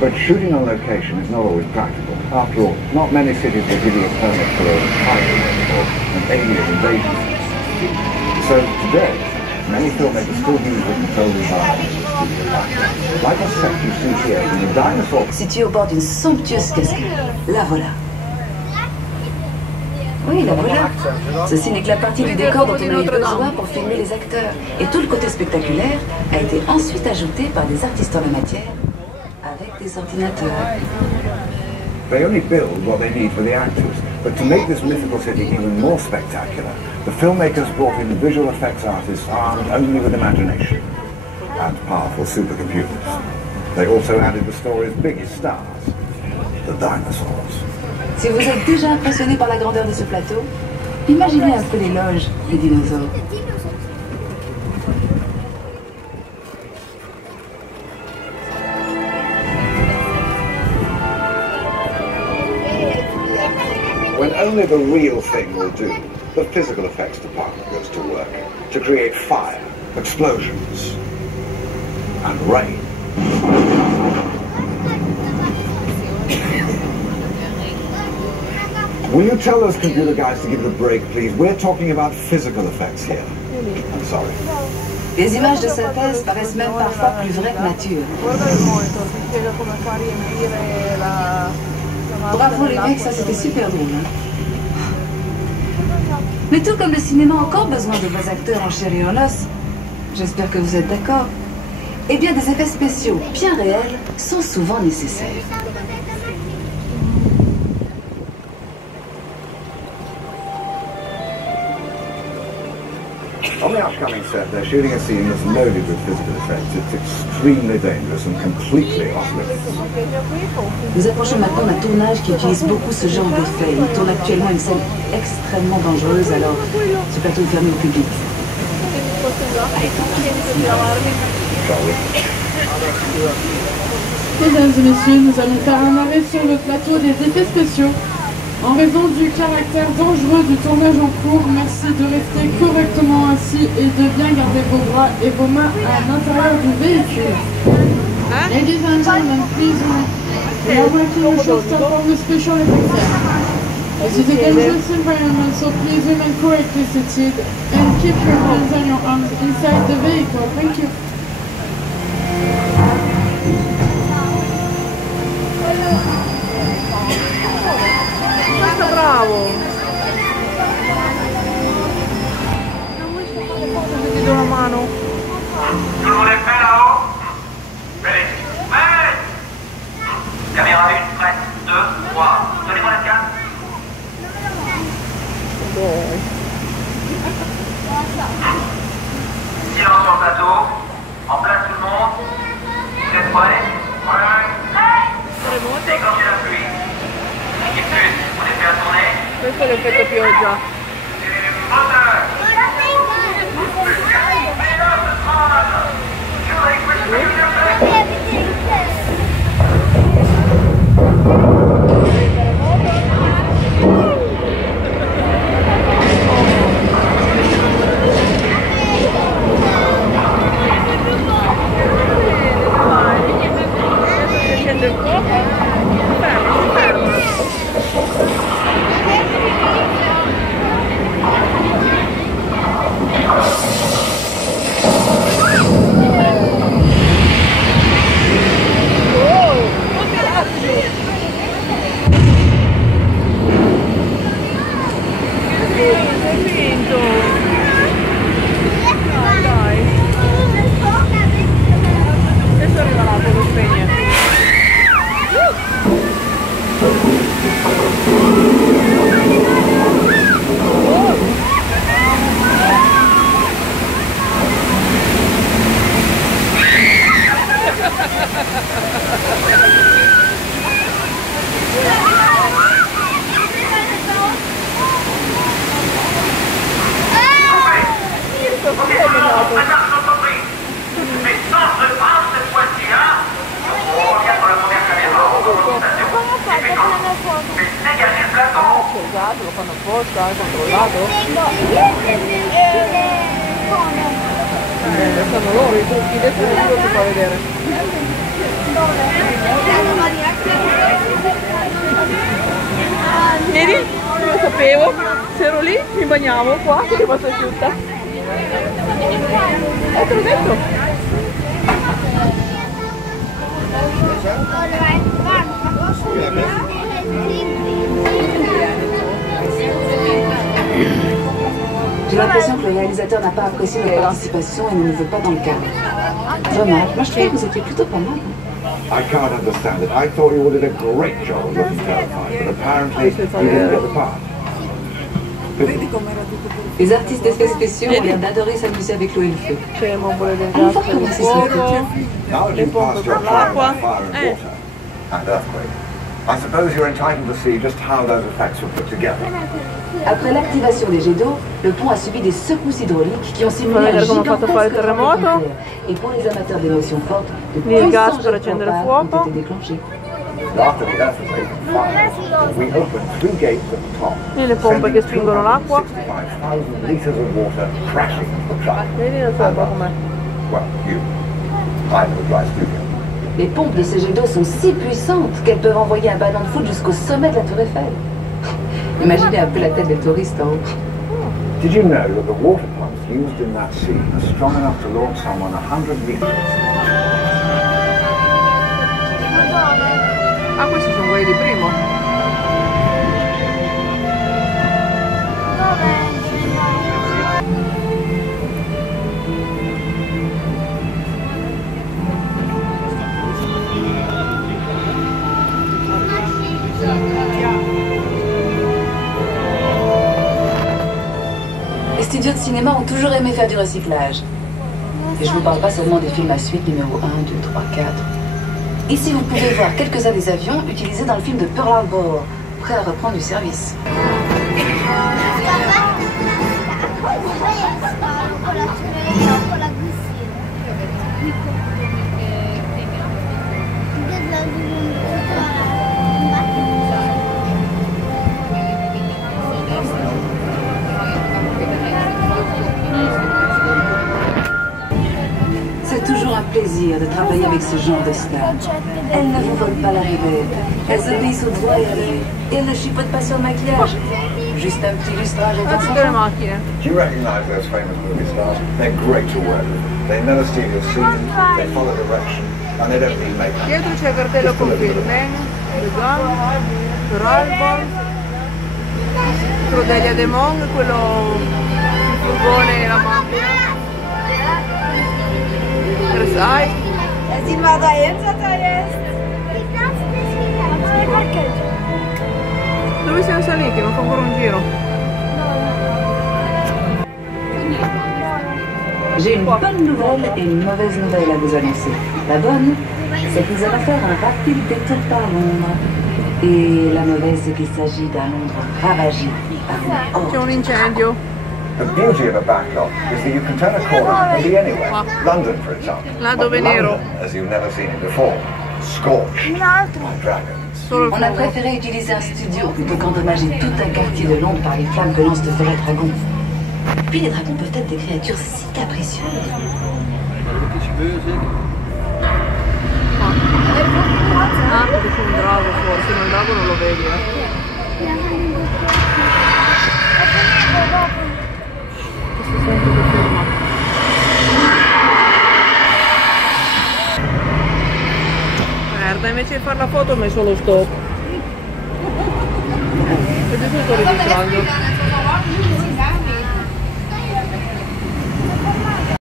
But shooting on location is not always practical. After all, not many cities will give you a permit for a fighter or an alien invasion. So today, many filmmakers still use the controlled environment in the studio. Like a set you see here in the dinosaur. Situé au bord d'une somptueuse cascade. La voilà. Oui, la voilà. Ceci n'est que la partie du décor dont on a eu besoin pour filmer les acteurs. Et tout le côté spectaculaire a été ensuite ajouté par des artistes en la matière avec des ordinateurs. They only build what they need for the actors. But to make this mythical city even more spectacular, the filmmakers brought in visual effects artists armed only with imagination and powerful supercomputers. They also added the story's biggest stars, the dinosaurs. Si vous êtes déjà impressionné par la grandeur de ce plateau, imaginez un peu l'éloge des dinosaures. When only the real thing will do, the physical effects department goes to work to create fire, explosions, and rain. Will you tell those computer guys to give it a break, please? We're talking about physical effects here. I'm sorry. Les images de synthèse paraissent même parfois plus vraies que nature. Bravo les mecs, ça c'était super drôle. Hein? Mais tout comme le cinéma a encore besoin de vos acteurs en chair et en os, j'espère que vous êtes d'accord, eh bien des effets spéciaux bien réels sont souvent nécessaires. On the upcoming set, they're shooting a scene that's loaded with physical effects. It's extremely dangerous and completely off-limits. Nous approchons maintenant d'un tournage qui utilise beaucoup ce genre d'effets. Il tourne actuellement une scène extrêmement dangereuse, alors ce plateau est fermé au public. Allez, Mesdames et messieurs, nous allons faire un arrêt sur le plateau des effets spéciaux. En raison du caractère dangereux du tournage en cours, merci de rester correctement assis et de bien garder vos bras et vos mains à l'intérieur du véhicule. Ladies and gentlemen, please, we are working a showstop of the special effects. This is a dangerous environment, so please remain correctly seated and keep your hands and your arms inside the vehicle. Thank you. Bravo! Ti do una mano. Tout le monde est prêt là-haut? Allez, allez! Caméra 1, prête, 2, 3. Donnez-moi la carte. Silence sur le plateau. En place tout le monde. Vous êtes prêts? Ouais. Déclenchez la pluie. Équipe 1, on est prêt à tourner. Questo è l'effetto pioggia. Scende il fuoco. Esatto, lo fanno apposta, hai controllato? Stanno loro i trucchi, adesso non ti fa vedere. sapevo, se ero lì mi bagnavo, qua sono rimasta asciutta. Te l'ho detto. J'ai l'impression que le réalisateur n'a pas apprécié notre participation et ne nous veut pas dans le cadre. Dommage, moi je trouvais que vous étiez plutôt pas mal. I can't understand it. I thought you would have did a great job of looking terrified, but apparently you didn't get the part. Les artistes d'effets spéciaux ont l'air d'adorer s'amuser avec l'eau et le feu. C'è il mobile del Allora, gas, come il si fuoco, Now that le you've pompe passed per your trial l'acqua. by fire and water and earthquake, I suppose you're entitled to see just how those effects were put together. Après l'activation des jets d'eau, le pont a subi des secousses hydrauliques qui ont simulé Fai un vedere come ha gigantesque fatto fare il terremoto. tremblement de terre. Et pour les amateurs d'émotions fortes, de Lì il gas puissants per jets de accendere il propane fuoco. ont été déclenchés. After the earthquake and fire, we opened 3 gates at the top, E le pompe che sending spingono l'acqua. 265,000 liters of water crashing into the truck. Vedi la sua com'è. Well, you. I'm the dry studio. Les pompes de ces jets d'eau sont si puissantes qu'elles peuvent envoyer un ballon de foot jusqu'au sommet de la tour Eiffel. Imaginez un peu la tête des touristes en haut. Did you know that the water pumps used in that scene are strong enough to launch someone 100 meters? Ah, questi sono quelli di primo. Les studios de cinéma ont toujours aimé faire du recyclage. Et je ne vous parle pas seulement des films à suite numéro 1, 2, 3, 4. Ici, vous pouvez voir quelques-uns des avions utilisés dans le film de Pearl Harbor, prêts à reprendre du service. C'est toujours un plaisir de travailler avec ce genre de stars. Elles ne vous volent pas la vedette. Elles obéissent au droit et à l'œil. Et elles ne chipotent pas sur le maquillage. Juste un petit lustrage et Ah, tutte le macchine. Do you recognize those famous movie stars? They're great to work with. They never steal your scene, they follow direction, and they don't need makeup. Dietro c'è il cartello con film. The Gun, Pearl Harbor, Crudelia de Mong, quello il furgone e la macchina. Versailles. Sieht man da jetzt, hat er jetzt. Dove siamo saliti? Non fa ancora un giro. J'ai une bonne nouvelle et une mauvaise nouvelle à vous annoncer. La bonne, c'est que nous allons faire un rapide détour par Londres. Et la mauvaise, c'est qu'il s'agit d'un Londres ravagé par une C'è un horde. incendio. The beauty of a backlot is that you can turn a corner and be anywhere. London, for example. Là But dove nero. London, as you've never seen it before, scorched by dragons. Solo il On a fuoco. préféré utiliser un studio plutôt qu'endommager tout un quartier de Londres par les flammes que lancent de feu les dragons. Puis les dragons peuvent être des créatures si capricieuses. Ah, perché c'è un drago forse, ma il drago non lo vedi, Questo sento che ferma. Merda, invece di fare la foto ho messo lo stop. E di tutto registrando.